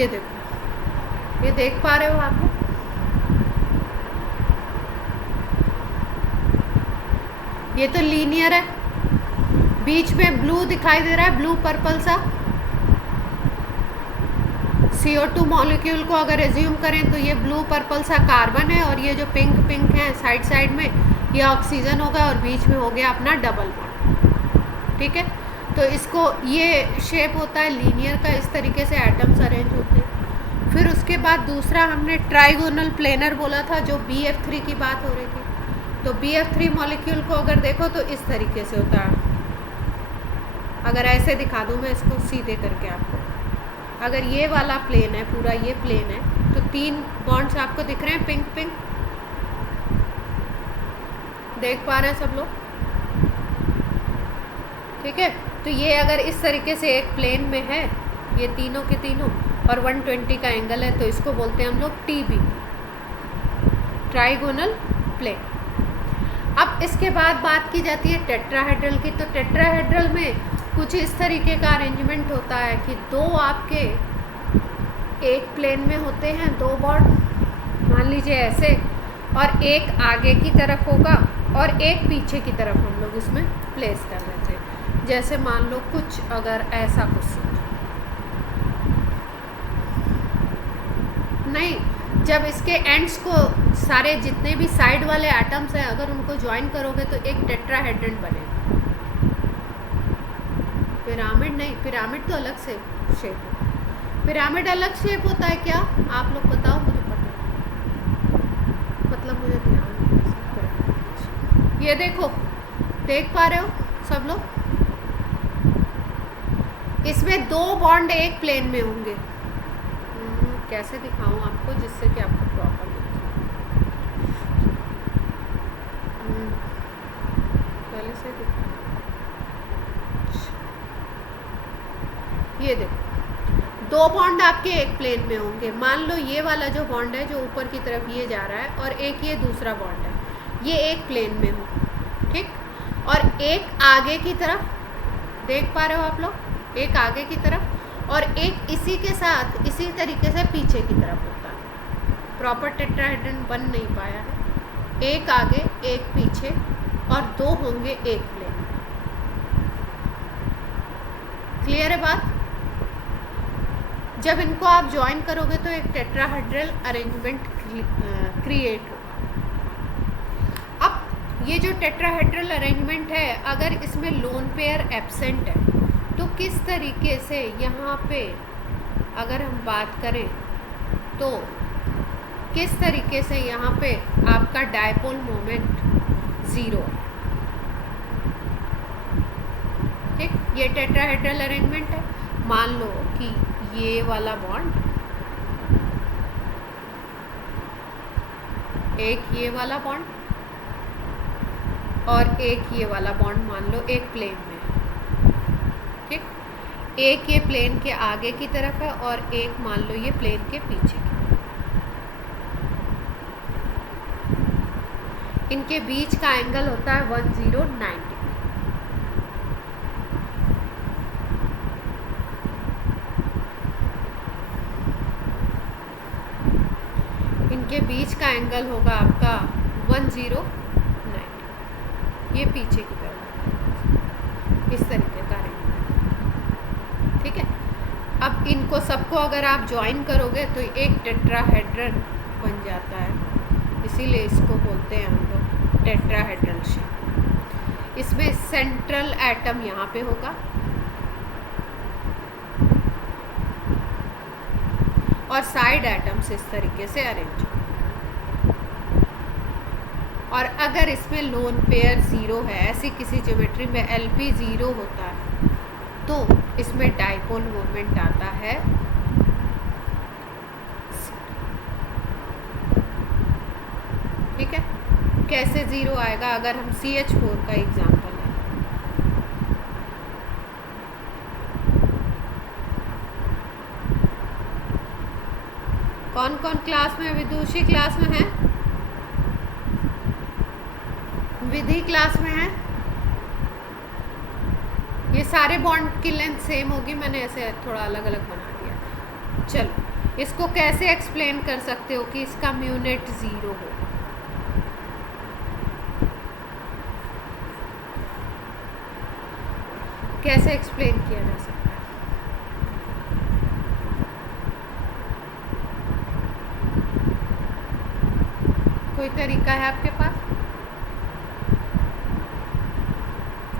ये देखो, ये देख पा रहे हो आप लोग? ये तो लीनियर है, बीच में ब्लू दिखाई दे रहा है, ब्लू पर्पल सा। CO2 मॉलिक्यूल को अगर एज्यूम करें तो ये ब्लू पर्पल सा कार्बन है, और ये जो पिंक पिंक है साइड साइड में, ये ऑक्सीजन होगा, और बीच में हो गया अपना डबल बॉन्ड। ठीक है, तो इसको ये शेप होता है लीनियर का, इस तरीके से एटम्स अरेंज होते हैं। फिर उसके बाद दूसरा हमने ट्राइगोनल प्लेनर बोला था, जो BF3 की बात हो रही थी। तो BF3 मॉलिक्यूल को अगर देखो तो इस तरीके से होता है। अगर ऐसे दिखा दूँ मैं इसको सीधे करके आपको, अगर ये वाला प्लेन है, पूरा ये प्लेन है, तो 3 बॉन्ड्स आपको दिख रहे हैं पिंक पिंक, देख पा रहे हैं सब लोग? ठीक है, तो ये अगर इस तरीके से एक प्लेन में है, ये तीनों के तीनों, और 120 का एंगल है, तो इसको बोलते हैं हम लोग TB, ट्राइगोनल प्लेन। अब इसके बाद बात की जाती है टेट्राहेड्रल की। तो टेट्राहेड्रल में कुछ इस तरीके का अरेंजमेंट होता है कि 2 आपके एक प्लेन में होते हैं, 2 बॉन्ड, मान लीजिए ऐसे, और एक आगे की तरफ होगा और एक पीछे की तरफ हम लोग इसमें प्लेस कर देते हैं। जैसे मान लो कुछ अगर ऐसा कुछ सोचो, नहीं, जब इसके एंड्स को सारे जितने भी साइड वाले एटम्स हैं, अगर उनको ज्वाइन करोगे तो एक टेट्राहेड्रन बनेगा। पिरामिड नहीं, पिरामिड तो अलग से शेप है। पिरामिड अलग शेप होता है क्या? आप लोग बताओ, मुझे पता है, मतलब मुझे ध्यान नहीं। ये देखो, देख पा रहे हो सब लोग? इसमें 2 बॉन्ड एक प्लेन में होंगे। कैसे दिखाऊं आपको जिससे कि आपको प्रॉपर दिखे? पहले से दिखा, ये देखो, 2 बॉन्ड आपके एक प्लेन में होंगे। मान लो ये वाला जो बॉन्ड है, जो ऊपर की तरफ ये जा रहा है, और एक ये दूसरा बॉन्ड है, ये एक प्लेन में हो, ठीक, और एक आगे की तरफ, देख पा रहे हो आप लोग? एक आगे की तरफ, और एक इसी के साथ इसी तरीके से पीछे की तरफ होता है। प्रॉपर टेट्राहेड्रन बन नहीं पाया है। एक आगे एक पीछे, और 2 होंगे एक प्लेन में। क्लियर है बात? जब इनको आप ज्वाइन करोगे तो एक टेट्राहेड्रल अरेंजमेंट क्रिएट होगा। अब ये जो टेट्राहेड्रल अरेंजमेंट है, अगर इसमें लोन पेयर एब्सेंट है, तो किस तरीके से यहाँ पे अगर हम बात करें तो किस तरीके से यहाँ पे आपका डायपोल मोमेंट 0 है। ठीक, ये टेट्राहेड्रल अरेंजमेंट है। मान लो कि ये वाला बॉन्ड, एक ये वाला बॉन्ड, और एक ये वाला बॉन्ड मान लो एक प्लेन में है। ठीक, एक ये प्लेन के आगे की तरफ है, और एक मान लो ये प्लेन के पीछे की तरफ। इनके बीच का एंगल होता है 109 डिग्री। इनके बीच का एंगल होगा आपका 109। ये पीछे की तरफ, इस तरीके का रहेगा। ठीक है, अब इनको सबको अगर आप ज्वाइन करोगे तो एक टेट्राहेड्रन बन जाता है, इसीलिए इसको बोलते हैं हम लोग टेट्राहेड्रल शेप। इसमें सेंट्रल एटम यहाँ पे होगा, और साइड एटम्स इस तरीके से अरेंज होंगे। और अगर इसमें लोन पेयर 0 है, ऐसी किसी ज्योमेट्री में LP 0 होता है, तो इसमें डायपोल मोमेंट आता है। ठीक है, कैसे 0 आएगा? अगर हम CH4 का एग्जांपल लें, कौन कौन क्लास में? विदुषी क्लास में है, विधि क्लास में है। ये सारे बॉन्ड की लेंथ सेम होगी, मैंने ऐसे थोड़ा अलग अलग बना दिया। चलो, इसको कैसे एक्सप्लेन कर सकते हो कि इसका म्यू नेट 0 हो? कैसे एक्सप्लेन किया जा सकता है? कोई तरीका है आपके पास?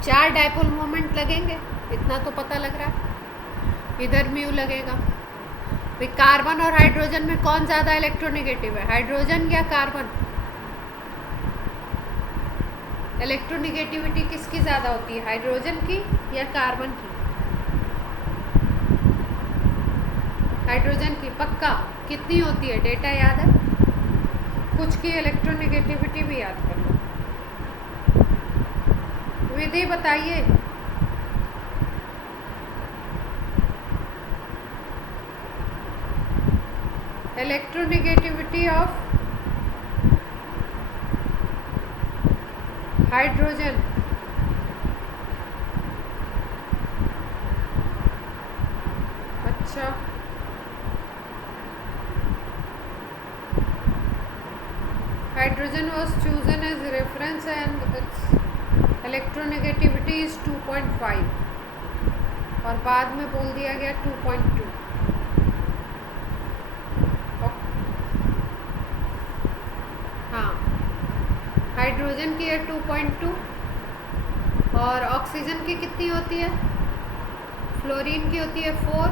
4 डायपोल मोमेंट लगेंगे, इतना तो पता लग रहा है। इधर म्यू लगेगा। भाई कार्बन और हाइड्रोजन में कौन ज़्यादा इलेक्ट्रोनेगेटिव है, हाइड्रोजन या कार्बन? इलेक्ट्रोनेगेटिविटी किसकी ज़्यादा होती है, हाइड्रोजन की या कार्बन की? हाइड्रोजन की। पक्का? कितनी होती है, डेटा याद है? कुछ की इलेक्ट्रोनेगेटिविटी भी याद कर लो। विधि बताइए। इलेक्ट्रोनेगेटिविटी ऑफ हाइड्रोजन अच्छा hydrogen was chosen as reference and its electronegativity is 2.5 और बाद में बोल दिया गया 2.2। हाँ, हाइड्रोजन की है 2.2 और ऑक्सीजन की कितनी होती है, फ्लोरीन की होती है 4।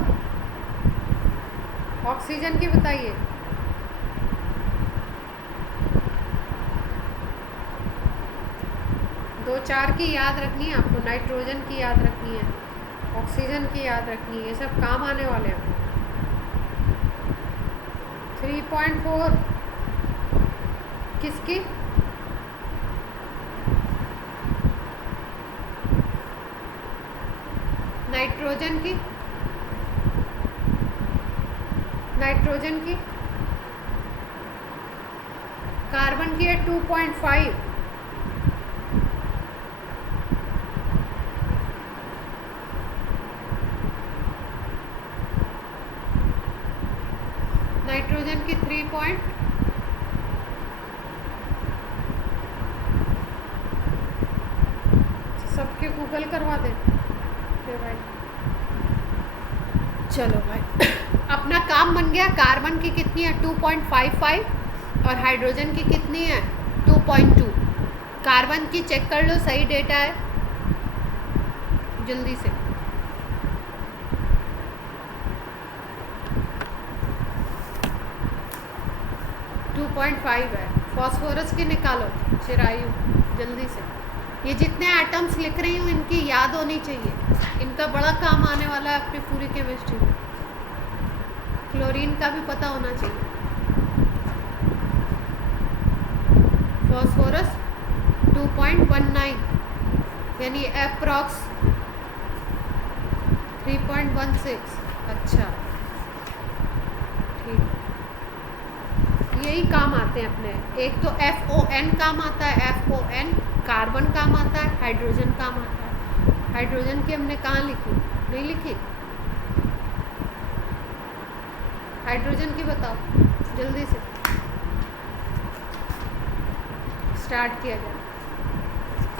ऑक्सीजन की बताइए। दो 4 की याद रखनी है आपको, नाइट्रोजन की याद रखनी है, ऑक्सीजन की याद रखनी है, ये सब काम आने वाले हैं। 3.4 किसकी? नाइट्रोजन की। नाइट्रोजन की। कार्बन की है 2.5। नाइट्रोजन की 3 सबके गूगल करवा दे भाई। चलो भाई अपना काम बन गया। कार्बन की कितनी है 2.55 और हाइड्रोजन की कितनी है 2.2। कार्बन की चेक कर लो, सही डेटा है, जल्दी से। है। फॉस्फोरस की निकालो, चिरायु, जल्दी से। ये जितने एटम्स लिख रही हूँ इनकी याद होनी चाहिए, इनका बड़ा काम आने वाला है अपनी पूरी केमिस्ट्री में। क्लोरीन का भी पता होना चाहिए। फॉस्फोरस 2.19 यानी अप्रॉक्स 3.16। अच्छा ठीक, यही काम आते हैं अपने। एक तो FON काम आता है, FON कार्बन काम आता है, हाइड्रोजन काम आता है। हाइड्रोजन की हमने कहाँ लिखी, नहीं लिखी। हाइड्रोजन की बताओ जल्दी से, स्टार्ट किया जाए।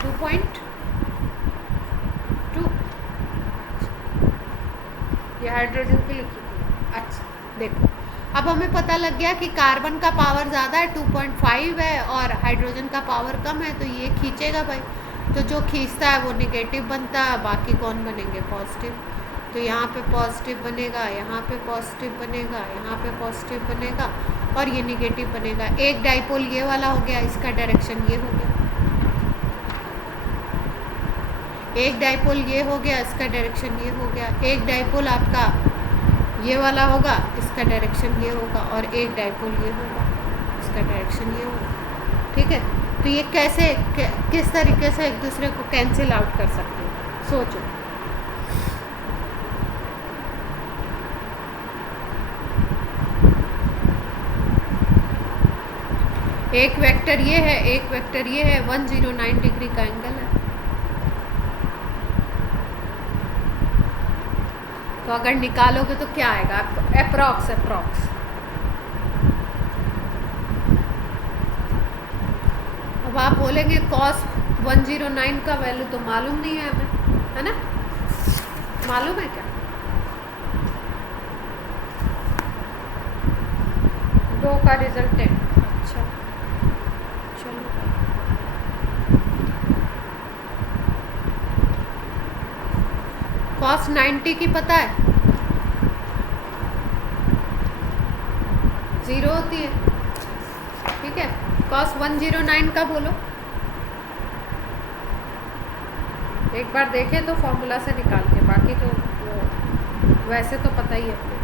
2.2 ये हाइड्रोजन की लिखी थी। अच्छा देखो, अब हमें पता लग गया कि कार्बन का पावर ज़्यादा है 2.5 है और हाइड्रोजन का पावर कम है, तो ये खींचेगा भाई। तो जो खींचता है वो नेगेटिव बनता है, बाकी कौन बनेंगे पॉजिटिव। तो यहाँ पे पॉजिटिव बनेगा, यहाँ पे पॉजिटिव बनेगा, यहाँ पे पॉजिटिव बनेगा और ये नेगेटिव बनेगा। एक डाइपोल ये वाला हो गया, इसका डायरेक्शन ये हो गया। एक डाइपोल ये हो गया, इसका डायरेक्शन ये हो गया। एक डाइपोल आपका ये वाला होगा, इसका डायरेक्शन ये होगा, और एक डाइपोल ये होगा, इसका डायरेक्शन ये होगा। ठीक है, तो ये कैसे किस तरीके से एक दूसरे को कैंसिल आउट कर सकते हैं, सोचो। एक वेक्टर ये है, एक वेक्टर ये है, 109 डिग्री का एंगल है। तो अगर निकालोगे तो क्या आएगा? Approx approx. अब आप बोलेंगे कॉस 109 का वैल्यू तो मालूम नहीं है हमें, है ना? मालूम है क्या? दो का रिजल्टेंट। अच्छा चलो, कॉस 90 की पता है? 0 होती है, ठीक है। कॉस 109 का बोलो, एक बार देखें तो फॉर्मूला से निकाल के, बाकी तो वो वैसे तो पता ही है अपने।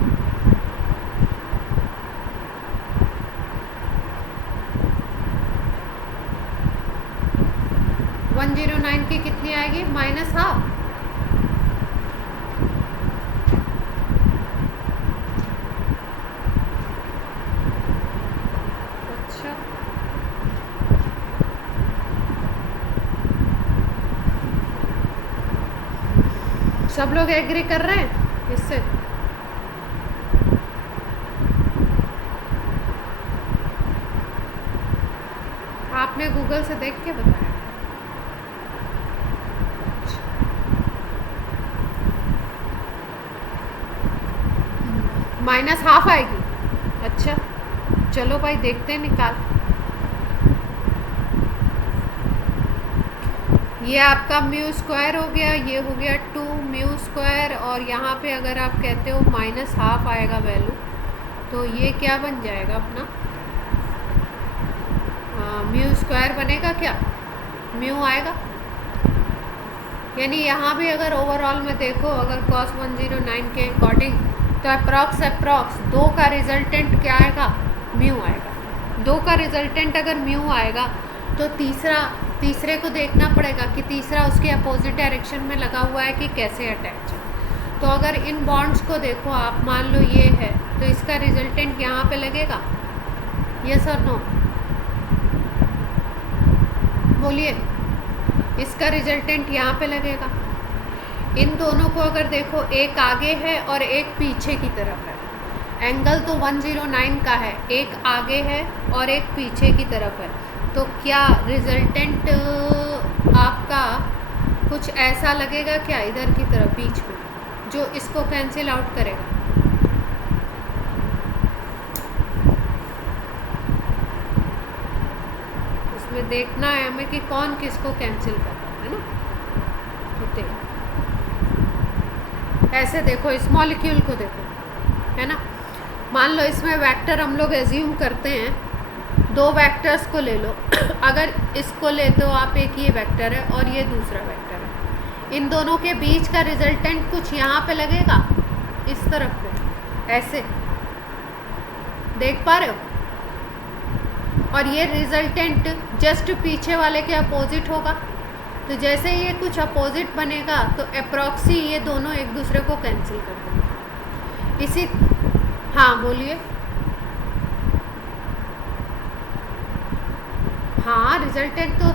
109 की कितनी आएगी? -12। अच्छा, सब लोग एग्री कर रहे हैं इससे? आपने गूगल से देख के बताया? -12 आएगी। अच्छा चलो भाई, देखते हैं निकाल। ये आपका म्यू स्क्वायर हो गया, ये हो गया 2 म्यू स्क्वायर, और यहाँ पे अगर आप कहते हो -12 आएगा वैल्यू, तो ये क्या बन जाएगा अपना? म्यू स्क्वायर बनेगा क्या? म्यू आएगा। यानी यहाँ भी अगर ओवरऑल में देखो, अगर कॉस 109 के अकॉर्डिंग, तो अप्रॉक्स 2 का रिजल्टेंट क्या आएगा? म्यू आएगा। 2 का रिजल्टेंट अगर म्यू आएगा तो तीसरे को देखना पड़ेगा कि तीसरा उसके अपोजिट डायरेक्शन में लगा हुआ है कि कैसे अटैच है। तो अगर इन बॉन्ड्स को देखो आप, मान लो ये है, तो इसका रिजल्टेंट यहाँ पे लगेगा? यस और नो बोलिए। इसका रिजल्टेंट यहाँ पे लगेगा। इन दोनों को अगर देखो, एक आगे है और एक पीछे की तरफ है। एंगल तो 109 का है, एक आगे है और एक पीछे की तरफ है। तो क्या रिजल्टेंट आपका कुछ ऐसा लगेगा क्या इधर की तरफ बीच में, जो इसको कैंसिल आउट करेगा? इसमें देखना है हमें कि कौन किसको कैंसिल कर रहा है ना। तो देखो, ऐसे देखो, इस मॉलिक्यूल को देखो, है ना। मान लो इसमें वेक्टर हम लोग एज्यूम करते हैं, 2 वेक्टर्स को ले लो। अगर इसको लेते हो आप, एक ये वेक्टर है और ये दूसरा वेक्टर है, इन दोनों के बीच का रिजल्टेंट कुछ यहाँ पे लगेगा, इस तरफ पे, ऐसे देख पा रहे हो? और ये रिजल्टेंट जस्ट पीछे वाले के अपोजिट होगा। तो जैसे ये कुछ अपोजिट बनेगा तो अप्रॉक्सी ये दोनों एक दूसरे को कैंसिल कर देंगे। इसी, हाँ बोलिए। हाँ, रिजल्टेंट तो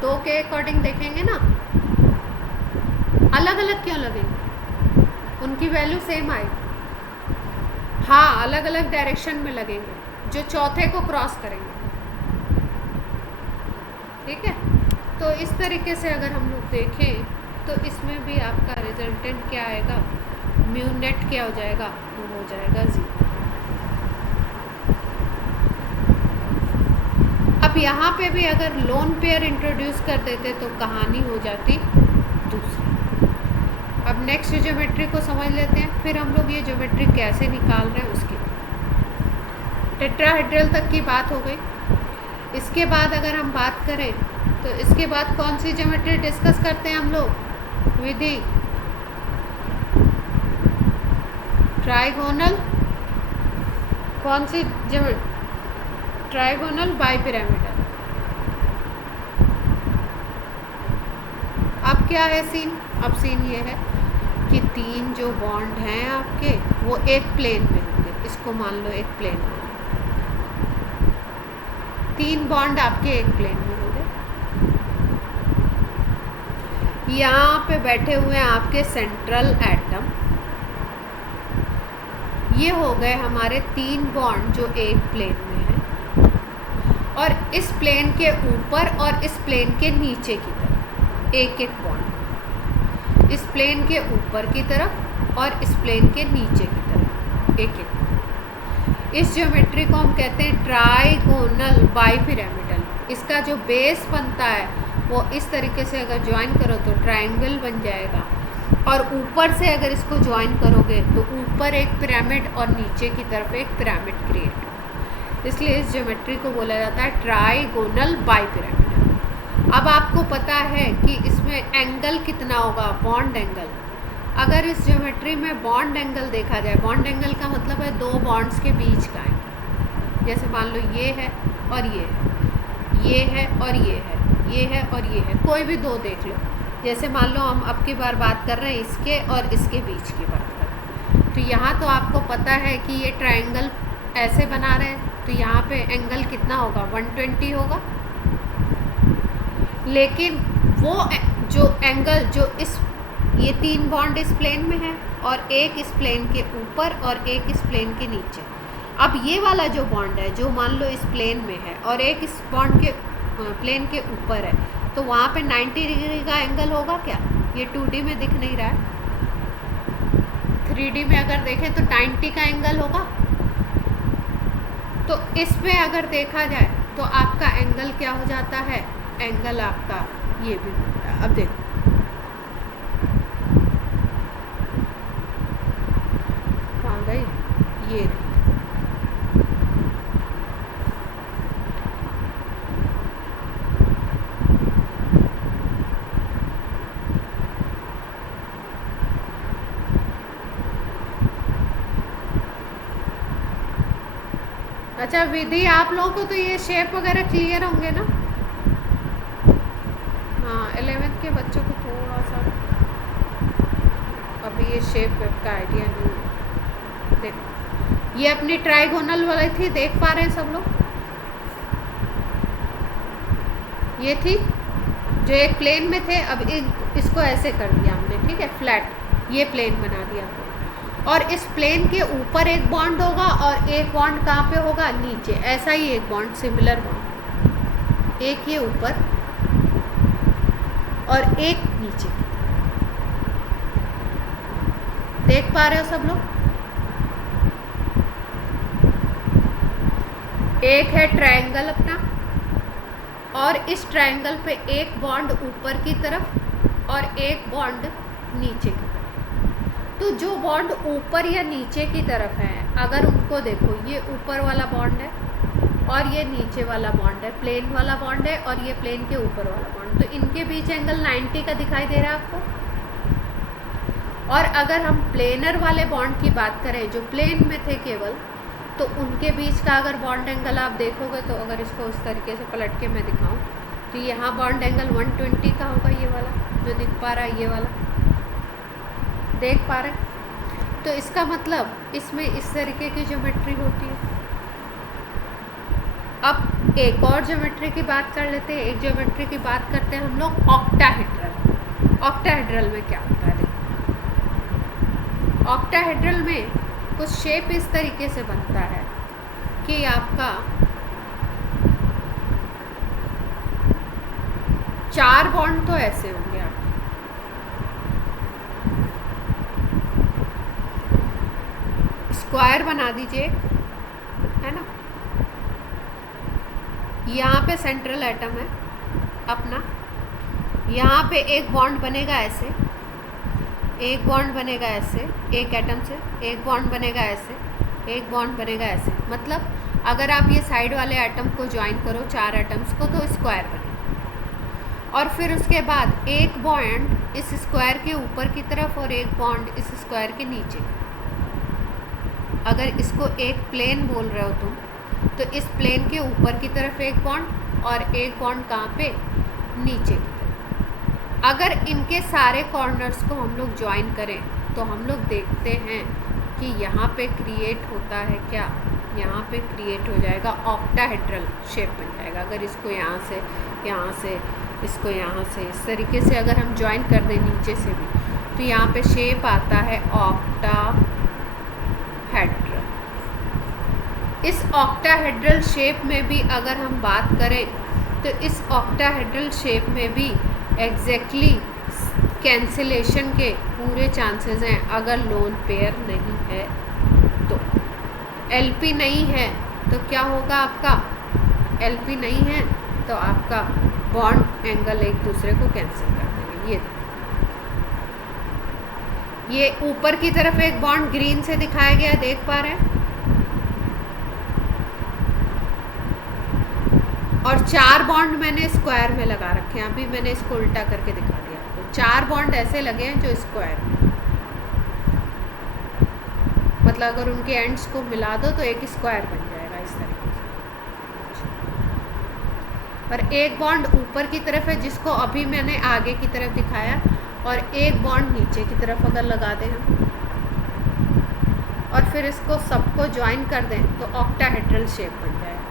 दो के अकॉर्डिंग देखेंगे ना। अलग अलग क्यों लगेंगे? उनकी वैल्यू सेम आएगी। हाँ, अलग अलग डायरेक्शन में लगेंगे, जो चौथे को क्रॉस करेंगे। ठीक है, तो इस तरीके से अगर हम लोग देखें तो इसमें भी आपका रिजल्टेंट क्या आएगा? म्यू नेट क्या हो जाएगा? वो हो जाएगा 0। अब यहाँ पे भी अगर लोन पेयर इंट्रोड्यूस कर देते तो कहानी हो जाती दूसरी। अब नेक्स्ट ज्योमेट्री को समझ लेते हैं, फिर हम लोग ये ज्योमेट्री कैसे निकाल रहे हैं उसकी। टेट्राहेड्रल तक की बात हो गई। इसके बाद अगर हम बात करें तो इसके बाद कौन सी ज्योमेट्री डिस्कस करते हैं हम लोग? विधि ट्राइगोनल, कौन सी ज्योमेट्री? Trigonal bipyramidal. अब क्या है सीन? अब सीन ये है कि 3 जो बॉन्ड हैं आपके, वो एक प्लेन में होंगे। इसको मान लो एक प्लेन में, 3 बॉन्ड आपके एक प्लेन में होंगे। यहाँ पे बैठे हुए हैं आपके सेंट्रल एटम, ये हो गए हमारे 3 बॉन्ड जो एक प्लेन में है, और इस प्लेन के ऊपर और इस प्लेन के नीचे की तरफ एक एक बॉन्ड, इस प्लेन के ऊपर की तरफ और इस प्लेन के नीचे की तरफ एक एक। इस ज्योमेट्री को हम कहते हैं ट्राइगोनल बाइपिरामिडल। इसका जो बेस बनता है वो इस तरीके से अगर ज्वाइन करो तो ट्रायंगल बन जाएगा, और ऊपर से अगर इसको ज्वाइन करोगे तो ऊपर एक पिरामिड और नीचे की तरफ एक पिरामिड क्रिएट हो। इसलिए इस ज्योमेट्री को बोला जाता है ट्राइगोनल बाइपिरामिडल। अब आपको पता है कि इसमें एंगल कितना होगा, बॉन्ड एंगल। अगर इस ज्योमेट्री में बॉन्ड एंगल देखा जाए, बॉन्ड एंगल का मतलब है दो बॉन्ड्स के बीच का एंगल। जैसे मान लो ये है और ये है, ये है और ये है, ये है और ये है, कोई भी दो देख लो। जैसे मान लो हम अब की बार बात कर रहे हैं इसके और इसके बीच की बात कर रहे हैं, तो यहाँ तो आपको पता है कि ये ट्रायंगल ऐसे बना रहे हैं, तो यहाँ पे एंगल कितना होगा, 120 होगा। लेकिन वो जो एंगल जो ये 3 बॉन्ड इस प्लेन में है और एक इस प्लेन के ऊपर और एक इस प्लेन के नीचे। अब ये वाला जो बॉन्ड है जो मान लो इस प्लेन में है और एक इस बॉन्ड के प्लेन के ऊपर है, तो वहाँ पे 90 डिग्री का एंगल होगा क्या? ये 2D में दिख नहीं रहा है, 3D में अगर देखें तो 90 का एंगल होगा। तो इसमें अगर देखा जाए तो आपका एंगल क्या हो जाता है, एंगल आपका ये भी बनता है। अब देखो कहाँ गई, ये रही। अच्छा विधि, आप लोगों को तो ये शेप वगैरह क्लियर होंगे ना? हाँ, 11th के बच्चों को थोड़ा सा अभी ये शेप वेप का आइडिया नहीं है। देखो ये अपनी ट्राइगोनल वाली थी, देख पा रहे हैं सब लोग? ये थी जो एक प्लेन में थे, अब इसको ऐसे कर दिया हमने, ठीक है, फ्लैट, ये प्लेन बना दिया। और इस प्लेन के ऊपर एक बॉन्ड होगा और एक बॉन्ड कहाँ पे होगा, नीचे। ऐसा ही एक बॉन्ड, सिमिलर बॉन्ड, एक ये ऊपर और एक नीचे। देख पा रहे हो सब लोग? एक है ट्रायंगल अपना, और इस ट्रायंगल पे एक बॉन्ड ऊपर की तरफ और एक बॉन्ड नीचे की तरफ। तो जो बॉन्ड ऊपर या नीचे की तरफ है, अगर उनको देखो, ये ऊपर वाला बॉन्ड है और ये नीचे वाला बॉन्ड है, प्लेन वाला बॉन्ड है और ये प्लेन के ऊपर वाला बॉन्ड, तो इनके बीच एंगल 90 का दिखाई दे रहा है आपको। और अगर हम प्लेनर वाले बॉन्ड की बात करें जो प्लेन में थे केवल, तो उनके बीच का अगर बॉन्ड एंगल आप देखोगे, तो अगर इसको उस तरीके से पलट के मैं दिखाऊं तो यहाँ बॉन्ड एंगल 120 का होगा, ये वाला जो दिख पा रहा है, ये वाला देख पा रहे। तो इसका मतलब इसमें इस तरीके की ज्योमेट्री होती है। अब एक और ज्योमेट्री की बात कर लेते हैं, एक ज्योमेट्री की बात करते हैं हम लोग ऑक्टाहेड्रल। ऑक्टाहेड्रल में क्या होता है, देखो ऑक्टाहेड्रल में कुछ शेप इस तरीके से बनता है कि आपका 4 बॉन्ड तो ऐसे होंगे आप, स्क्वायर बना दीजिए, है ना। यहाँ पे सेंट्रल एटम है अपना, यहाँ पे एक बॉन्ड बनेगा ऐसे, एक बॉन्ड बनेगा ऐसे, एक एटम से एक बॉन्ड बनेगा ऐसे, एक बॉन्ड बनेगा ऐसे। मतलब अगर आप ये साइड वाले एटम को ज्वाइन करो, 4 एटम्स को, तो स्क्वायर बनेगा। और फिर उसके बाद एक बॉन्ड इस स्क्वायर के ऊपर की तरफ और एक बॉन्ड इस स्क्वायर के नीचे। अगर इसको एक प्लेन बोल रहे हो तुम, तो इस प्लेन के ऊपर की तरफ एक बॉन्ड और एक बॉन्ड कहाँ पे, नीचे की तरफ। अगर इनके सारे कॉर्नर्स को हम लोग ज्वाइन करें तो हम लोग देखते हैं कि यहाँ पे क्रिएट होता है क्या, यहाँ पे क्रिएट हो जाएगा ऑक्टाहेड्रल शेप बन जाएगा। अगर इसको यहाँ से, इसको यहाँ से इस तरीके से अगर हम ज्वाइन कर दें नीचे से भी, तो यहाँ पे शेप आता है ऑक्टाहेड्रल ऑक्टाहेड्रल। इस ऑक्टाहेड्रल शेप में भी अगर हम बात करें तो इस ऑक्टाहेड्रल शेप में भी एग्जैक्टली कैंसिलेशन के पूरे चांसेस हैं अगर लोन पेयर नहीं है तो। एलपी नहीं है तो क्या होगा आपका, एलपी नहीं है तो आपका बॉन्ड एंगल एक दूसरे को कैंसिल कर देंगे। ये ऊपर की तरफ एक बॉन्ड ग्रीन से दिखाया गया, देख पा रहे हैं, और 4 बॉन्ड मैंने स्क्वायर में लगा रखे हैं। अभी मैंने इसको उल्टा करके दिखा दिया आपको। 4 बॉन्ड ऐसे लगे हैं जो स्क्वायर में, मतलब अगर उनके एंड्स को मिला दो तो एक स्क्वायर बन जाएगा इस तरीके से। और एक बॉन्ड ऊपर की तरफ है जिसको अभी मैंने आगे की तरफ दिखाया, और एक बॉन्ड नीचे की तरफ अगर लगा दें हम और फिर इसको सबको ज्वाइन कर दें तो ऑक्टाहेड्रल शेप बन जाएगा।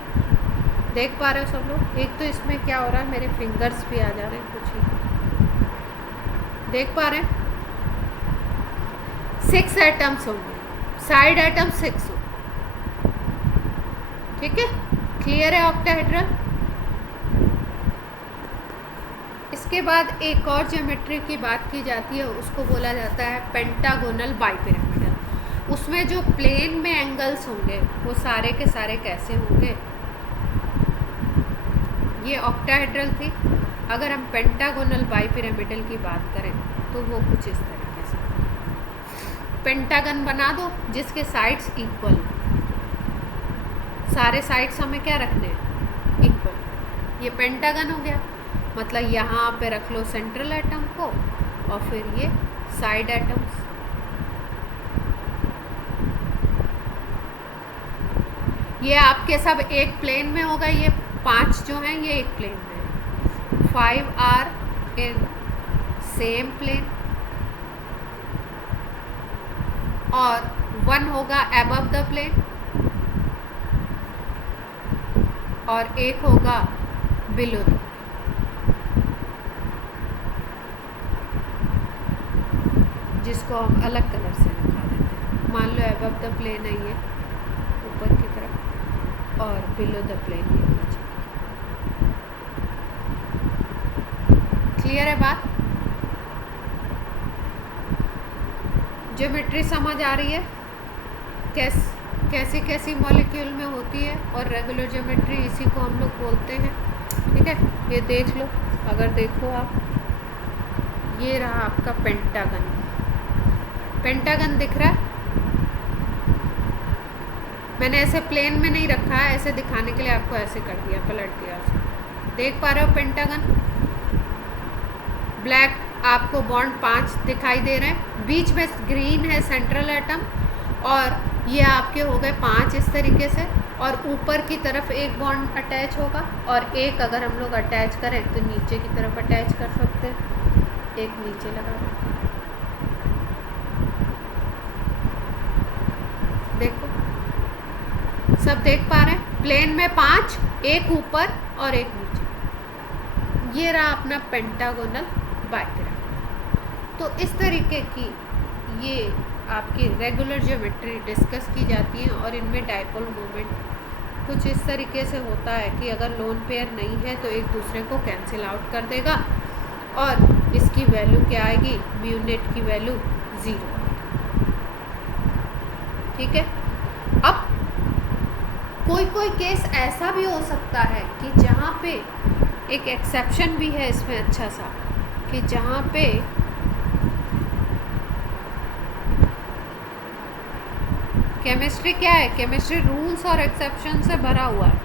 देख पा रहे हो सब लोग। एक तो इसमें क्या हो रहा है, मेरे फिंगर्स भी आ जा रहे हैं कुछ ही, देख पा रहे हैं। 6 एटम्स होंगे, साइड एटम 6 हो, ठीक है, क्लियर है ऑक्टाहेड्रल। इसके बाद एक और ज्योमेट्री की बात की जाती है, उसको बोला जाता है पेंटागोनल बाइपिरामिडल। उसमें जो प्लेन में एंगल्स होंगे वो सारे के सारे कैसे होंगे, ये ऑक्टाहेड्रल थी। अगर हम पेंटागोनल बाइपिरामिडल की बात करें तो वो कुछ इस तरीके से, पेंटागन बना दो जिसके साइड्स इक्वल, सारे साइड्स हमें क्या रखने हैं, इक्वल। ये पेंटागन हो गया, मतलब यहाँ पे रख लो सेंट्रल एटम को और फिर ये साइड एटम्स। ये आपके सब एक प्लेन में होगा, ये 5 जो हैं ये एक प्लेन में है। 5 आर इन सेम प्लेन और 1 होगा अबव द प्लेन और एक होगा बिलो द। जिसको हम अलग कलर से दिखा देते हैं। मान लो अबव द प्लेन है ये ऊपर की तरफ और बिलो द प्लेन ये नीचे। क्लियर है बात, ज्योमेट्री समझ आ रही है कैसी कैसी मॉलिक्यूल में होती है, और रेगुलर ज्योमेट्री इसी को हम लोग बोलते हैं, ठीक है। ये देख लो, अगर देखो आप, ये रहा आपका पेंटागन। पेंटागन दिख रहा है, मैंने ऐसे प्लेन में नहीं रखा है, ऐसे दिखाने के लिए आपको ऐसे कर दिया, पलट दिया उसे। देख पा रहे हो पेंटागन, ब्लैक आपको बॉन्ड 5 दिखाई दे रहे हैं, बीच में ग्रीन है सेंट्रल एटम, और ये आपके हो गए 5 इस तरीके से, और ऊपर की तरफ एक बॉन्ड अटैच होगा और एक अगर हम लोग अटैच करें तो नीचे की तरफ अटैच कर सकते हैं, एक नीचे लगा दें। देखो सब देख पा रहे हैं, प्लेन में 5, एक ऊपर और एक नीचे। ये रहा अपना पेंटागोनल बाइपिरामिड। तो इस तरीके की ये आपकी रेगुलर ज्योमेट्री डिस्कस की जाती है, और इनमें डाइपोल मोमेंट कुछ इस तरीके से होता है कि अगर लोन पेयर नहीं है तो एक दूसरे को कैंसिल आउट कर देगा, और इसकी वैल्यू क्या आएगी, म्यू नेट की वैल्यू 0, ठीक है। अब कोई केस ऐसा भी हो सकता है कि जहाँ पे एक एक्सेप्शन भी है इसमें अच्छा सा, कि जहाँ पे केमिस्ट्री क्या है, केमिस्ट्री रूल्स और एक्सेप्शन से भरा हुआ है।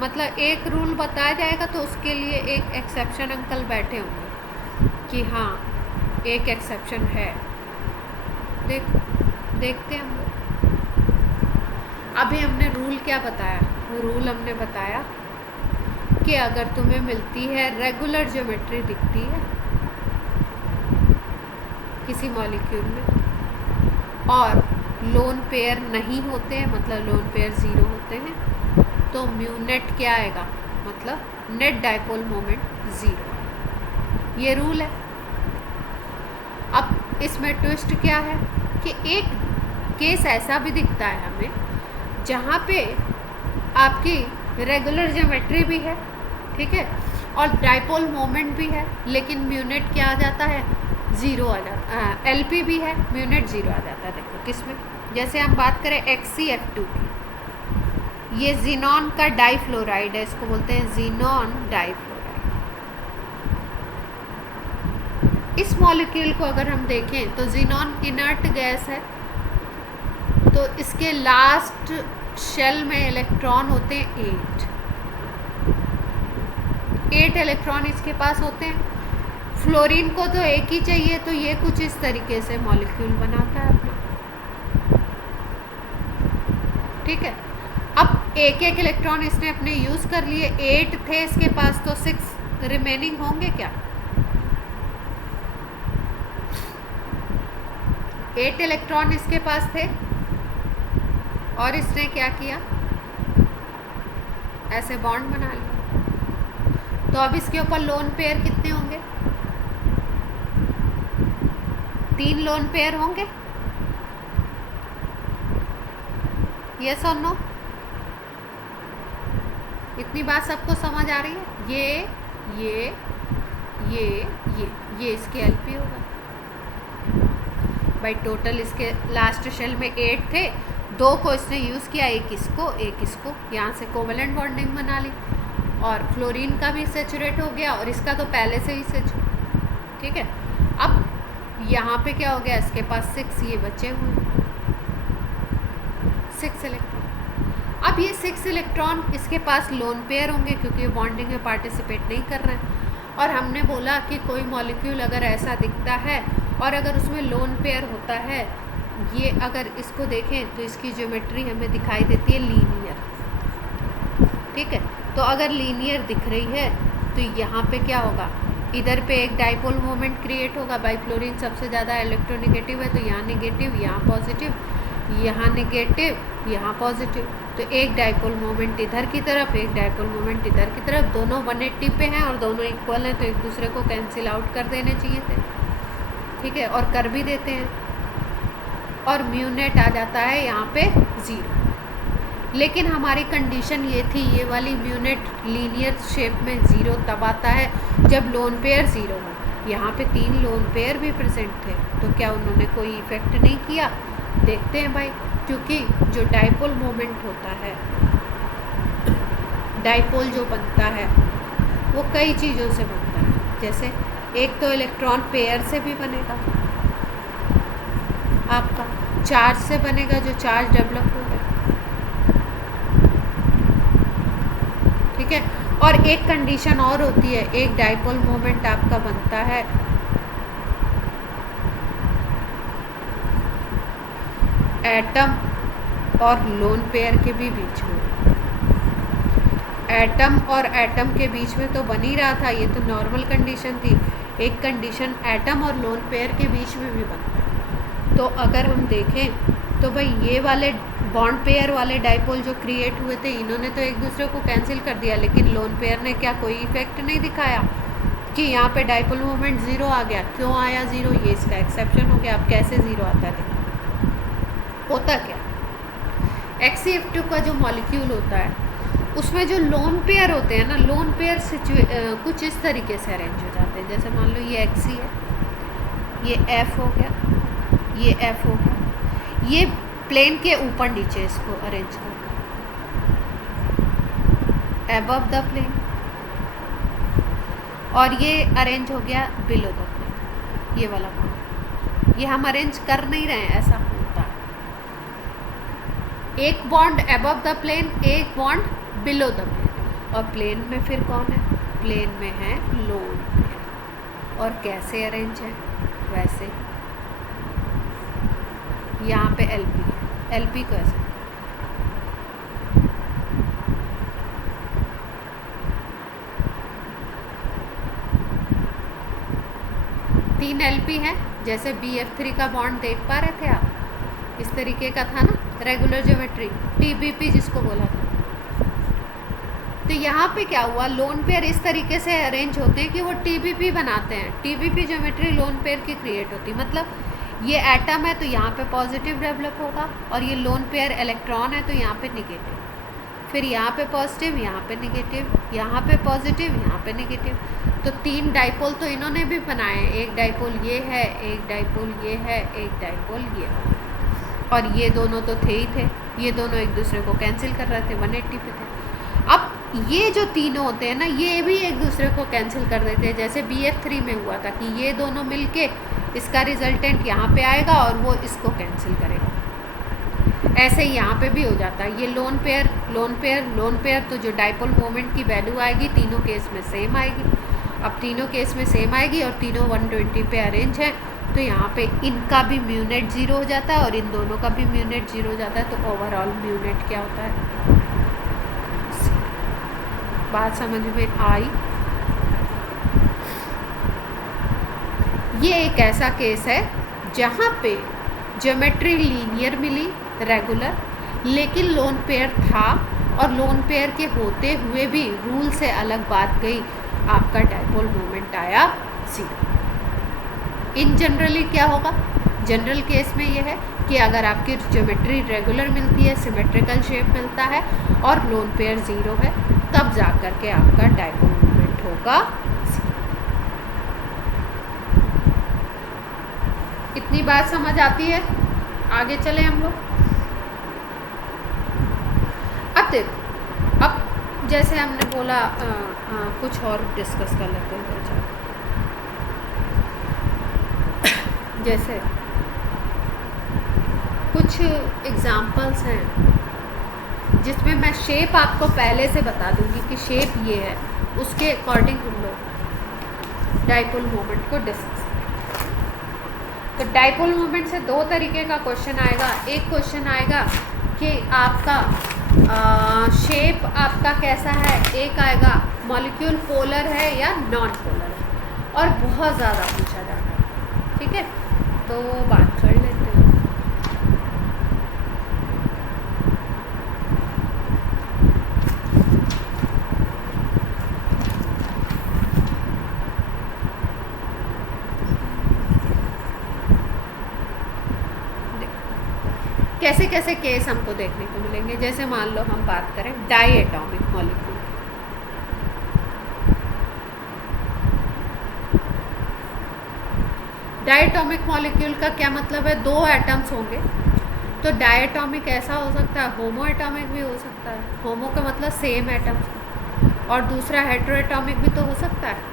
मतलब एक रूल बताया जाएगा तो उसके लिए एक एक्सेप्शन अंकल बैठे होंगे कि हाँ एक एक्सेप्शन है। देखते हैं हम लोग। अभी हमने रूल क्या बताया, रूल हमने बताया कि अगर तुम्हें मिलती है रेगुलर ज्योमेट्री दिखती है किसी मॉलिक्यूल में और लोन पेयर नहीं होते हैं, मतलब लोन पेयर 0 होते हैं, तो म्यू नेट क्या आएगा, मतलब नेट डाइपोल मोमेंट 0। ये रूल है। अब इसमें ट्विस्ट क्या है कि एक केस ऐसा भी दिखता है हमें जहाँ पे आपकी रेगुलर ज्योमेट्री भी है, ठीक है, और डाइपोल मोमेंट भी है, लेकिन म्यूनेट क्या आ जाता है, ज़ीरो आ जाता है, एलपी भी है, म्यूनेट ज़ीरो आ जाता है। देखो किसमें, जैसे हम बात करें XCF2 की, ये जीनॉन का डाइफ्लोराइड है, इसको बोलते हैं जीनॉन डाइफ्लोराइड। इस मॉलिक्यूल को अगर हम देखें तो जीनॉन इनर्ट गैस है, तो इसके लास्ट शेल में इलेक्ट्रॉन होते हैं 8 इलेक्ट्रॉन इसके पास होते हैं। फ्लोरीन को तो एक ही चाहिए, तो ये कुछ इस तरीके से मॉलिक्यूल बनाता है अपना, ठीक है। अब एक इलेक्ट्रॉन इसने अपने यूज़ कर लिए, 8 थे इसके पास, तो 6 रिमेनिंग होंगे क्या, 8 इलेक्ट्रॉन इसके पास थे, और इसने क्या किया, ऐसे बॉन्ड बना लिया। तो अब इसके ऊपर लोन पेयर कितने होंगे, 3 लोन पेयर होंगे, यस और नो। इतनी बात सबको समझ आ रही है। ये इसके एलपी होगा भाई। टोटल इसके लास्ट शेल में 8 थे, 2 को इसने यूज़ किया, एक इसको, यहाँ से कोवेलेंट बॉन्डिंग बना ली, और फ्लोरीन का भी सेचुरेट हो गया, और इसका तो पहले से ही सेचुरेट, ठीक है। अब यहाँ पे क्या हो गया, इसके पास 6 ये बचे हुए, 6 इलेक्ट्रॉन। अब ये 6 इलेक्ट्रॉन इसके पास लोन पेयर होंगे, क्योंकि ये बॉन्डिंग में पार्टिसिपेट नहीं कर रहे हैं। और हमने बोला कि कोई मॉलिक्यूल अगर ऐसा दिखता है और अगर उसमें लोन पेयर होता है, ये अगर इसको देखें तो इसकी ज्योमेट्री हमें दिखाई देती है लीनियर, ठीक है। तो अगर लीनियर दिख रही है तो यहाँ पे क्या होगा, इधर पे एक डाइपोल मोमेंट क्रिएट होगा, बाइफ्लोरीन सबसे ज़्यादा इलेक्ट्रोनेगेटिव है, तो यहाँ नेगेटिव, यहाँ पॉजिटिव, यहाँ नेगेटिव, यहाँ पॉजिटिव, तो एक डाइपोल मोमेंट इधर की तरफ, एक डाइपोल मोमेंट इधर की तरफ, दोनों 180 पे हैं और दोनों इक्वल हैं, तो एक दूसरे को कैंसिल आउट कर देने चाहिए थे, ठीक है, और कर भी देते हैं, और म्यूनेट आ जाता है यहाँ पे 0। लेकिन हमारी कंडीशन ये थी, ये वाली म्यूनेट लीनियर शेप में 0 तब आता है जब लोन पेयर 0 हो। यहाँ पे 3 लोन पेयर भी प्रेजेंट थे, तो क्या उन्होंने कोई इफेक्ट नहीं किया, देखते हैं भाई। क्योंकि जो डाइपोल मोमेंट होता है, डाइपोल जो बनता है वो कई चीज़ों से बनता है, जैसे एक तो इलेक्ट्रॉन पेयर से भी बनेगा, आपका चार्ज से बनेगा, जो चार्ज डेवलप हो गया, ठीक है। और एक कंडीशन और होती है, एक डाइपोल मोमेंट आपका बनता है एटम और लोन पेयर के भी बीच में। एटम और एटम के बीच में तो बन ही रहा था, ये तो नॉर्मल कंडीशन थी। एक कंडीशन एटम और लोन पेयर के बीच में भी बनता है। तो अगर हम देखें तो भाई ये वाले बॉन्ड पेयर वाले डाइपोल जो क्रिएट हुए थे, इन्होंने तो एक दूसरे को कैंसिल कर दिया, लेकिन लोन पेयर ने क्या कोई इफेक्ट नहीं दिखाया कि यहाँ पे डाइपोल मोमेंट 0 आ गया। क्यों आया 0, ये इसका एक्सेप्शन हो गया। अब कैसे 0 आता है, होता क्या, XCF2 का जो मॉलिक्यूल होता है उसमें जो लोन पेयर होते हैं ना, लोन पेयर कुछ इस तरीके से अरेंज हो जाते हैं। जैसे मान लो ये XC है, ये F हो गया, ये F हो गया, ये प्लेन के ऊपर नीचे इसको अरेंज कर, अबव द प्लेन, और ये अरेंज हो गया बिलो द प्लेन, ये वाला बॉन्ड। ये हम अरेंज कर नहीं रहे हैं, ऐसा होता है। एक बॉन्ड अबव द प्लेन, एक बॉन्ड बिलो द प्लेन, और प्लेन में फिर कौन है, प्लेन में है लोन पेयर। और कैसे अरेंज है, वैसे यहाँ पे LP है, LP को ऐसे 3 LP है। जैसे BF3 का बॉन्ड देख पा रहे थे आप, इस तरीके का था ना, रेगुलर ज्योमेट्री, TBP जिसको बोला था। तो यहाँ पे क्या हुआ, लोन पेयर इस तरीके से अरेंज होते हैं कि वो TBP बनाते हैं। TBP ज्योमेट्री लोन पेयर की क्रिएट होती है, मतलब ये एटम है तो यहाँ पे पॉजिटिव डेवलप होगा, और ये लोन पेयर इलेक्ट्रॉन है तो यहाँ पे निगेटिव, फिर यहाँ पे पॉजिटिव, यहाँ पे निगेटिव, यहाँ पे पॉजिटिव, यहाँ पे निगेटिव। तो 3 डाइपोल तो इन्होंने भी बनाए हैं, एक डाइपोल ये है, एक डाइपोल ये है, एक डाइपोल ये है, और ये दोनों तो थे ही थे, ये दोनों एक दूसरे को कैंसिल कर रहे थे, 180 पे थे। अब ये जो तीनों होते हैं ना, ये भी एक दूसरे को कैंसिल कर देते हैं, जैसे BF3 में हुआ था कि ये दोनों मिलके इसका रिजल्टेंट यहाँ पे आएगा और वो इसको कैंसिल करेगा। ऐसे ही यहाँ पे भी हो जाता है, ये lone pair lone pair lone pair, तो जो डाइपोल मोमेंट की वैल्यू आएगी तीनों केस में सेम आएगी। अब तीनों केस में सेम आएगी और तीनों 120 पे अरेंज हैं, तो यहाँ पे इनका भी म्यू नेट 0 हो जाता है और इन दोनों का भी म्यू नेट 0 हो जाता है। तो ओवरऑल म्यू नेट क्या होता है? बात समझ में आई? ये एक ऐसा केस है जहाँ पे ज्योमेट्री लीनियर मिली रेगुलर, लेकिन लोन पेयर था और लोन पेयर के होते हुए भी रूल से अलग बात गई, आपका डाइपोल मोमेंट आया 0। इन जनरली क्या होगा? जनरल केस में ये है कि अगर आपकी ज्योमेट्री रेगुलर मिलती है, सिमेट्रिकल शेप मिलता है और लोन पेयर 0 है, तब जा कर के आपका डाइपोल मोमेंट होगा 0। इतनी बात समझ आती है? आगे चले हम लोग। अब देखो, अब जैसे हमने बोला कुछ और डिस्कस कर लेते हैं। जैसे कुछ एग्जाम्पल्स हैं जिसमें मैं शेप आपको पहले से बता दूंगी कि शेप ये है, उसके अकॉर्डिंग हम लोग डाइपोल मोमेंट को डिस्कस। तो डाइपोल मोमेंट से 2 तरीके का क्वेश्चन आएगा। एक क्वेश्चन आएगा कि आपका शेप आपका कैसा है, एक आएगा मॉलिक्यूल पोलर है या नॉन पोलर है, और बहुत ज़्यादा पूछा जाता है। ठीक है, तो बात कर लेते हैं। कैसे कैसे केस हमको देखने को मिलेंगे। जैसे मान लो हम बात करें डायएटॉमिक मॉलिक्यूल, डायएटॉमिक मॉलिक्यूल का क्या मतलब है? 2 एटम्स होंगे, तो डायएटॉमिक ऐसा हो सकता है, होमो एटॉमिक भी हो सकता है। होमो का मतलब सेम एटम्स, और दूसरा हेटेरोएटॉमिक भी तो हो सकता है।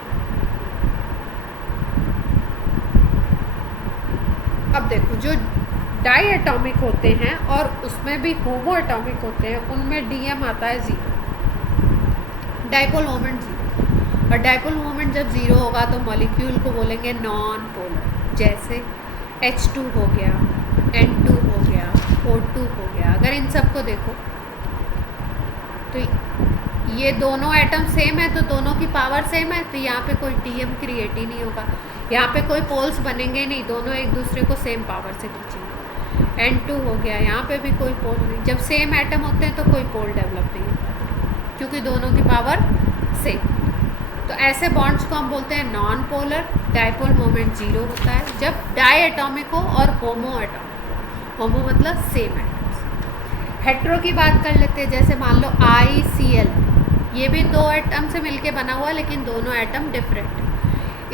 अब देखो, जो डायएटॉमिक होते हैं और उसमें भी होमो एटॉमिक होते हैं, उनमें डीएम आता है 0, डाइपोल मोमेंट 0। और डाइपोल मोमेंट जब 0 होगा तो मॉलिक्यूल को बोलेंगे नॉन पोलर। जैसे H2 हो गया, N2 हो गया, O2 हो गया। अगर इन सब को देखो तो ये दोनों एटम सेम है, तो दोनों की पावर सेम है, तो यहाँ पे कोई डीएम क्रिएट ही नहीं होगा, यहाँ पे कोई पोल्स बनेंगे नहीं, दोनों एक दूसरे को सेम पावर से खींचेंगे। N2 हो गया, यहाँ पे भी कोई पोल नहीं। जब सेम एटम होते हैं तो कोई पोल डेवलप नहीं होता, क्योंकि दोनों की पावर सेम। तो ऐसे बॉन्ड्स को हम बोलते हैं नॉन पोलर। डाइपोल मोमेंट 0 होता है जब डायएटॉमिक हो और होमो एटॉमिक हो। होमो मतलब सेम एटम्स। हेट्रो की बात कर लेते हैं। जैसे मान लो ICl, ये भी 2 एटम से मिलके बना हुआ, लेकिन दोनों एटम डिफरेंट है।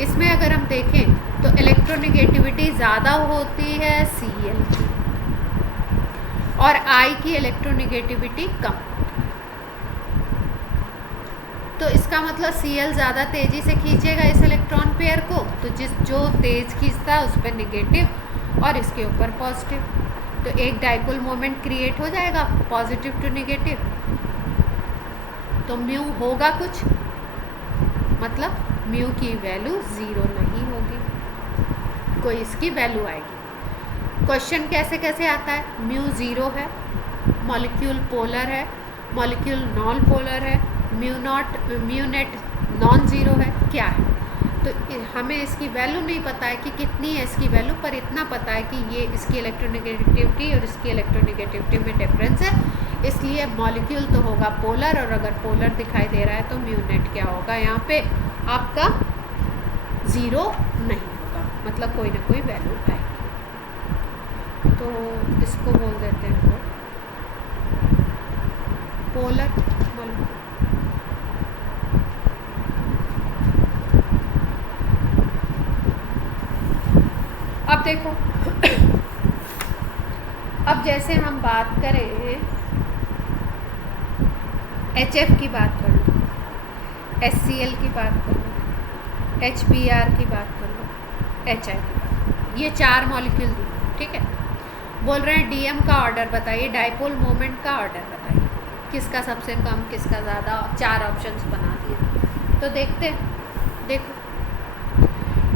इसमें अगर हम देखें तो इलेक्ट्रोनेगेटिविटी ज़्यादा होती है Cl की, और I की इलेक्ट्रोनेगेटिविटी कम। तो इसका मतलब Cl ज़्यादा तेज़ी से खींचेगा इस इलेक्ट्रॉन पेयर को, तो जो तेज़ खींचता है उस पर नेगेटिव और इसके ऊपर पॉजिटिव, तो एक डाइपोल मोमेंट क्रिएट हो जाएगा पॉजिटिव टू नेगेटिव। तो म्यू होगा कुछ, मतलब म्यू की वैल्यू 0 नहीं होगी, कोई इसकी वैल्यू आएगी। क्वेश्चन कैसे कैसे आता है? म्यू 0 है, मॉलिक्यूल पोलर है, मॉलिक्यूल नॉन पोलर है, म्यू नेट नॉन ज़ीरो है, क्या है? तो हमें इसकी वैल्यू नहीं पता है कि कितनी है इसकी वैल्यू, पर इतना पता है कि ये इसकी इलेक्ट्रोनेगेटिविटी और इसकी इलेक्ट्रोनेगेटिविटी में डिफरेंस है, इसलिए मॉलिक्यूल तो होगा पोलर, और अगर पोलर दिखाई दे रहा है तो म्यू नेट क्या होगा? यहाँ पे आपका 0 नहीं होगा, मतलब कोई ना कोई वैल्यू आएगी। तो इसको बोल देते हैं पोलर मॉलिक्यूल। अब देखो अब जैसे हम बात करें HF की बात कर लो, HCl की बात कर लो, HBr की बात कर लो, HI की बात, ये 4 मॉलिक्यूल दी, ठीक है। बोल रहे हैं DM का ऑर्डर बताइए, डाइपोल मोमेंट का ऑर्डर बताइए, किसका सबसे कम किसका ज़्यादा, 4 ऑप्शंस बना दिए। तो देखते देखो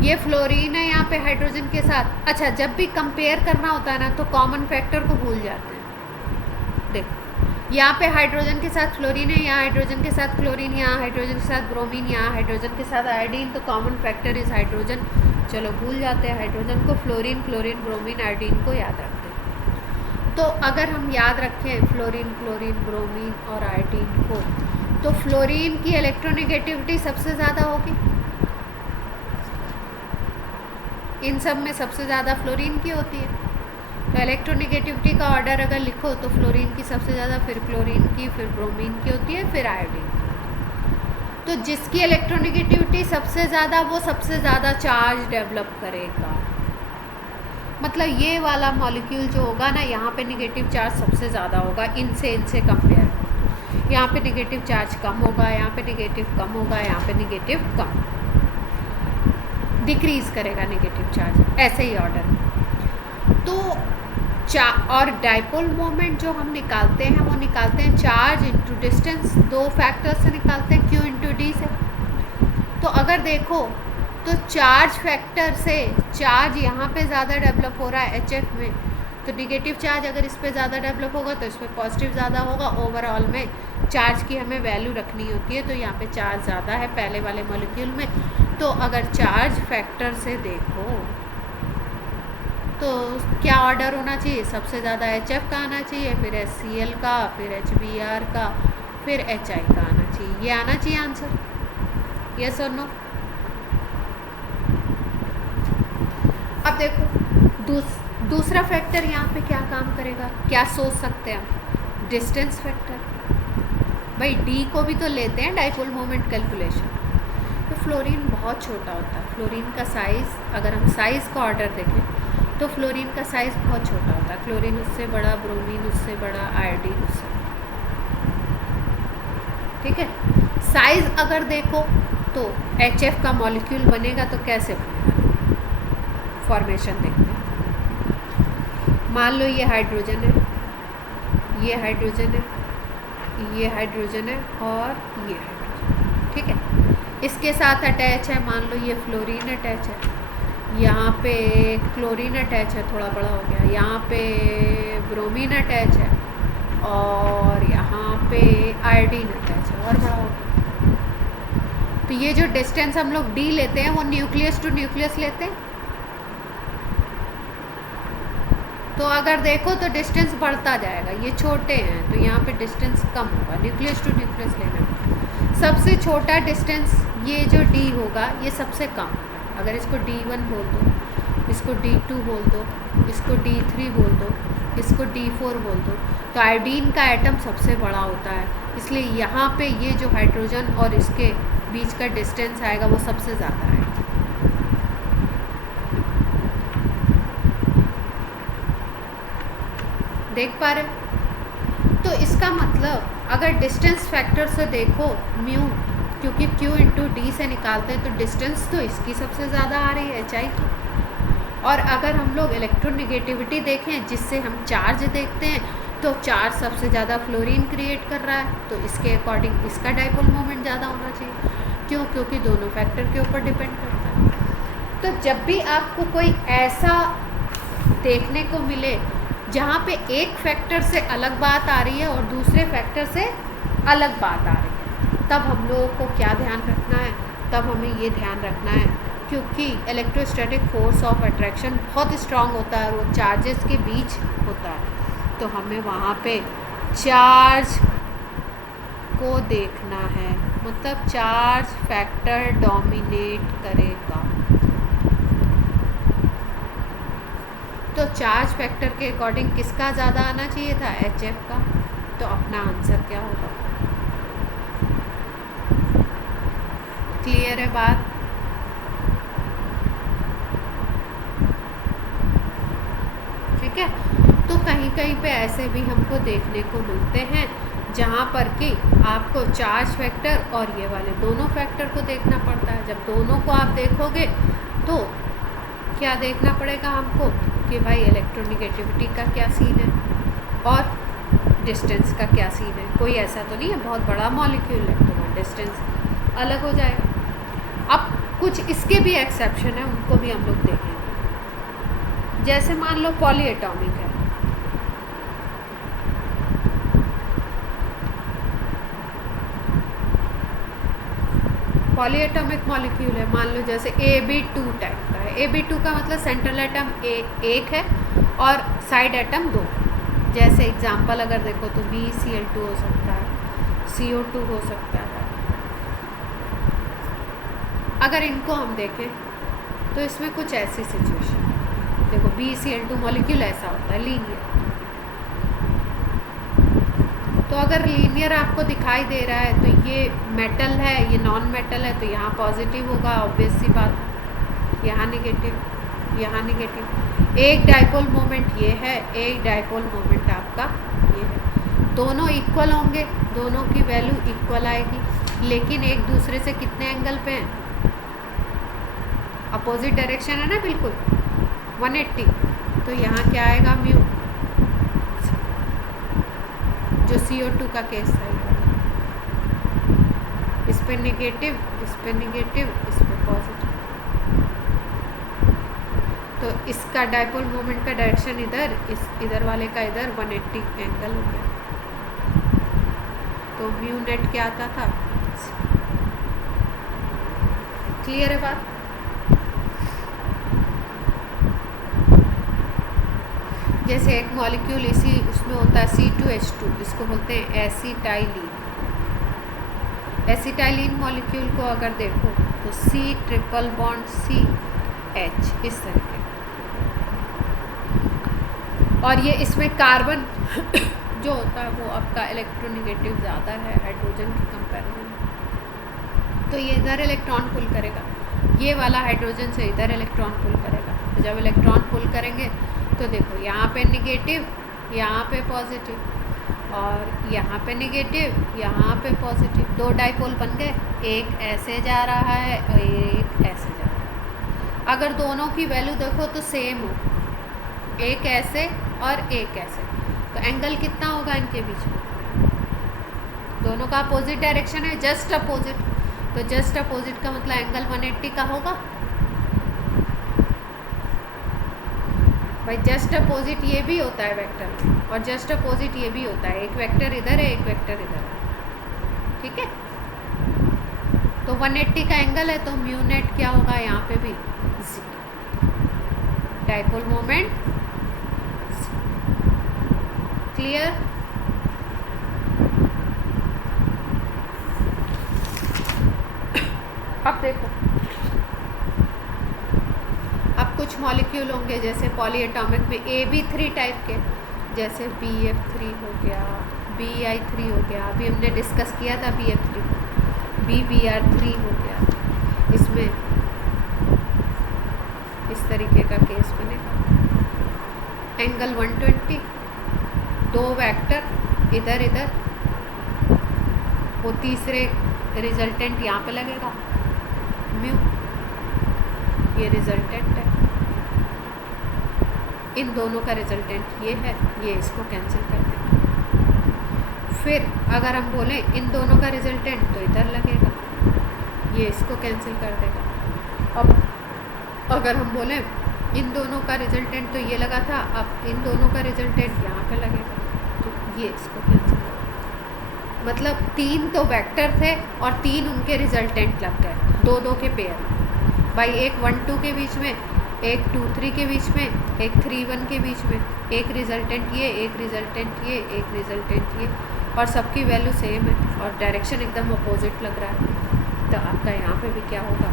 ये फ्लोरीन है यहाँ पे हाइड्रोजन के साथ। अच्छा, जब भी कंपेयर करना होता है ना तो कॉमन फैक्टर को भूल जाते हैं। देखो यहाँ पे हाइड्रोजन के साथ फ्लोरीन है, यहाँ हाइड्रोजन के साथ क्लोरीन, यहाँ हाइड्रोजन के साथ ब्रोमीन, यहाँ हाइड्रोजन के साथ आयोडीन, तो कॉमन फैक्टर इज हाइड्रोजन। चलो भूल जाते हैं हाइड्रोजन को, फ्लोरीन क्लोरीन ब्रोमीन आयोडीन को याद रखते हैं। तो अगर हम याद रखें फ्लोरीन क्लोरीन ब्रोमीन और आयोडीन को, तो फ्लोरीन की इलेक्ट्रोनेगेटिविटी सबसे ज़्यादा होगी, इन सब में सबसे ज़्यादा फ्लोरीन की होती है। तो इलेक्ट्रोनेगेटिविटी का ऑर्डर अगर लिखो तो फ्लोरीन की सबसे ज़्यादा, फिर क्लोरीन की, फिर ब्रोमीन की होती है, फिर आयोडीन की। तो जिसकी इलेक्ट्रोनेगेटिविटी सबसे ज़्यादा वो सबसे ज़्यादा चार्ज डेवलप करेगा। मतलब ये वाला मॉलिक्यूल जो होगा ना, यहाँ पे नेगेटिव चार्ज सबसे ज़्यादा होगा इनसे कंपेयर। यहाँ पे नेगेटिव चार्ज कम होगा, यहाँ पे नेगेटिव कम होगा, यहाँ पे नेगेटिव कम, डिक्रीज करेगा नेगेटिव चार्ज, ऐसे ही ऑर्डर। तो और डाइपोल मोमेंट जो हम निकालते हैं वो निकालते हैं चार्ज इंटू डिस्टेंस, 2 फैक्टर से निकालते हैं, Q इंटू डी से। तो अगर देखो तो चार्ज फैक्टर से चार्ज यहाँ पे ज़्यादा डेवलप हो रहा है HF में, तो निगेटिव चार्ज अगर इस पर ज़्यादा डेवलप होगा तो इस पर पॉजिटिव ज़्यादा होगा। ओवरऑल में चार्ज की हमें वैल्यू रखनी होती है, तो यहाँ पे चार्ज ज़्यादा है पहले वाले मॉलिक्यूल में। तो अगर चार्ज फैक्टर से देखो तो क्या ऑर्डर होना चाहिए, सबसे ज़्यादा HF का आना चाहिए, फिर HCl का, फिर HBr का, फिर HI का आना चाहिए। ये आना चाहिए आंसर, यस और नो। अब देखो दूसरा फैक्टर यहाँ पे क्या काम करेगा, क्या सोच सकते हैं हम, डिस्टेंस फैक्टर। भाई डी को भी तो लेते हैं डाइपोल मोमेंट कैलकुलेशन। तो फ्लोरीन बहुत छोटा होता है, फ्लोरीन का साइज़, अगर हम साइज़ का ऑर्डर देखें तो फ्लोरीन का साइज़ बहुत छोटा होता है, क्लोरीन उससे बड़ा, ब्रोमीन उससे बड़ा, आयोडीन उससे बड़ा, ठीक है। साइज़ अगर देखो तो HF का मॉलिक्यूल बनेगा तो कैसे बनेगा, फॉर्मेशन देखते हैं। मान लो ये हाइड्रोजन है, ये हाइड्रोजन है, ये हाइड्रोजन है और ये हाइड्रोजन, ठीक है। इसके साथ अटैच है, मान लो ये फ्लोरीन अटैच है, यहाँ पे क्लोरीन अटैच है, थोड़ा बड़ा हो गया, यहाँ पे ब्रोमीन अटैच है और यहाँ पे आयोडीन अटैच है और बड़ा हो गया। तो ये जो डिस्टेंस हम लोग D लेते हैं वो न्यूक्लियस टू न्यूक्लियस लेते हैं। तो अगर देखो तो डिस्टेंस बढ़ता जाएगा, ये छोटे हैं तो यहाँ पे डिस्टेंस कम होगा, न्यूक्लियस टू न्यूक्लियस लेना। सबसे छोटा डिस्टेंस ये जो D होगा ये सबसे कम। अगर इसको D1 बोल दो, इसको D2 बोल दो, इसको D3 बोल दो, इसको D4 बोल दो, तो आयोडीन का एटम सबसे बड़ा होता है, इसलिए यहाँ पे ये जो हाइड्रोजन और इसके बीच का डिस्टेंस आएगा वो सबसे ज़्यादा आएगा। देख पा रहे? तो इसका मतलब अगर डिस्टेंस फैक्टर से देखो म्यू, क्योंकि Q इंटू डी से निकालते हैं तो डिस्टेंस तो इसकी सबसे ज़्यादा आ रही है HI की। और अगर हम लोग इलेक्ट्रोनेगेटिविटी देखें जिससे हम चार्ज देखते हैं, तो चार्ज सबसे ज़्यादा फ्लोरीन क्रिएट कर रहा है, तो इसके अकॉर्डिंग इसका डाइपोल मोमेंट ज़्यादा होना चाहिए। क्यों? क्योंकि दोनों फैक्टर के ऊपर डिपेंड करता है। तो जब भी आपको कोई ऐसा देखने को मिले जहाँ पे एक फैक्टर से अलग बात आ रही है और दूसरे फैक्टर से अलग बात आ रही है, तब हम लोगों को क्या ध्यान रखना है? तब हमें ये ध्यान रखना है, क्योंकि इलेक्ट्रोस्टैटिक फोर्स ऑफ अट्रैक्शन बहुत स्ट्रांग होता है और वो चार्जेस के बीच होता है, तो हमें वहाँ पे चार्ज को देखना है, मतलब चार्ज फैक्टर डोमिनेट करेगा। तो चार्ज फैक्टर के अकॉर्डिंग किसका ज़्यादा आना चाहिए था, HF का। तो अपना आंसर क्या होगा। क्लियर है बात। ठीक है। तो कहीं कहीं पे ऐसे भी हमको देखने को मिलते हैं जहाँ पर कि आपको चार्ज फैक्टर और ये वाले दोनों फैक्टर को देखना पड़ता है। जब दोनों को आप देखोगे तो क्या देखना पड़ेगा हमको कि भाई इलेक्ट्रोनिगेटिविटी का क्या सीन है और डिस्टेंस का क्या सीन है। कोई ऐसा तो नहीं है बहुत बड़ा मॉलिक्यूल है तो डिस्टेंस अलग हो जाएगा। अब कुछ इसके भी एक्सेप्शन है, उनको भी हम लोग देखेंगे। जैसे मान लो पॉलीएटॉमिक है, पॉलीएटॉमिक मॉलिक्यूल है, मान लो जैसे Ab2 टाइप का है। Ab2 का मतलब सेंट्रल एटम एक है और साइड एटम 2। जैसे एग्जांपल अगर देखो तो BeCl2 हो सकता है, CO2 हो सकता है। अगर इनको हम देखें तो इसमें कुछ ऐसी सिचुएशन है। देखो BeCl2 मॉलिक्यूल ऐसा होता है लीनियर। तो अगर लीनियर आपको दिखाई दे रहा है तो ये मेटल है, ये नॉन मेटल है, तो यहाँ पॉजिटिव होगा ऑब्वियस सी बात है। यहाँ निगेटिव, यहाँ निगेटिव। एक डाइपोल मोमेंट ये है, एक डाइपोल मोमेंट आपका ये है। दोनों इक्वल होंगे, दोनों की वैल्यू इक्वल आएगी, लेकिन एक दूसरे से कितने एंगल पे हैं, अपोजिट डायरेक्शन है ना बिल्कुल 180। तो यहाँ क्या आएगा म्यू, जो CO2 का केस है। इस पे नेगेटिव, इस पे नेगेटिव, इस पे पॉजिटिव। तो इसका डाइपोल मोमेंट का डायरेक्शन इधर, इस इधर वाले का इधर 180 एंगल हो गया। तो म्यू नेट क्या आता था। क्लियर है बात। जैसे एक मॉलिक्यूल इसी उसमें होता है C2H2, इसको बोलते हैं एसिटाइलिन। एसिटाइलिन मॉलिक्यूल को अगर देखो तो C ट्रिपल बॉन्ड CH इस तरीके। और ये इसमें कार्बन जो होता है वो आपका इलेक्ट्रोनिगेटिव ज़्यादा है हाइड्रोजन के कंपैरिजन में। तो ये इधर इलेक्ट्रॉन पुल करेगा, ये वाला हाइड्रोजन से इधर इलेक्ट्रॉन पुल करेगा। तो जब इलेक्ट्रॉन पुल करेंगे तो देखो यहाँ पे निगेटिव, यहाँ पे पॉजिटिव, और यहाँ पे निगेटिव, यहाँ पे पॉजिटिव। दो डाइपोल बन गए, एक ऐसे जा रहा है और एक ऐसे जा रहा है। अगर दोनों की वैल्यू देखो तो सेम हो, एक ऐसे और एक ऐसे, तो एंगल कितना होगा इनके बीच में। दोनों का अपोजिट डायरेक्शन है, जस्ट अपोजिट। तो जस्ट अपोजिट का मतलब एंगल 180 का होगा भाई। जस्ट अपोजिट ये भी होता है वेक्टर में, और जस्ट अपोजिट ये भी होता है। एक वेक्टर इधर है, एक वेक्टर इधर है, ठीक है। तो 180 का एंगल है तो म्यू नेट क्या होगा यहाँ पे भी, डाइपोल मोमेंट। क्लियर। अब देखो, अब कुछ मॉलिक्यूल होंगे जैसे पॉलीएटॉमिक में AB3 टाइप के, जैसे BF3 हो गया, BI3 हो गया। अभी हमने डिस्कस किया था BF3, BBr3 हो गया। इसमें इस तरीके का केस बनेगा, एंगल 120, दो वेक्टर इधर इधर, वो तीसरे रिजल्टेंट यहाँ पे लगेगा म्यू, ये रिजल्टेंट है। इन दोनों का रिजल्टेंट ये है, ये इसको कैंसिल कर देगा। फिर अगर हम बोलें इन दोनों का रिजल्टेंट तो इधर लगेगा, ये इसको कैंसिल कर देगा। अब अगर हम बोलें इन दोनों का रिजल्टेंट तो ये लगा था, अब इन दोनों का रिजल्टेंट यहाँ पे लगेगा, तो ये इसको कैंसिल कर देगा। मतलब 3 तो वेक्टर थे और 3 उनके रिजल्टेंट लग गए, दो दो के पेयर भाई। एक 1-2 के बीच में, एक 2-3 के बीच में, एक 3-1 के बीच में, एक रिजल्टेंट ये, एक रिजल्टेंट ये, एक रिजल्टेंट ये, और सबकी वैल्यू सेम है और डायरेक्शन एकदम अपोजिट लग रहा है। तो आपका यहाँ पे भी क्या होगा।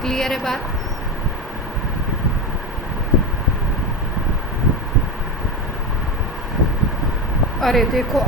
क्लियर है बात। अरे देखो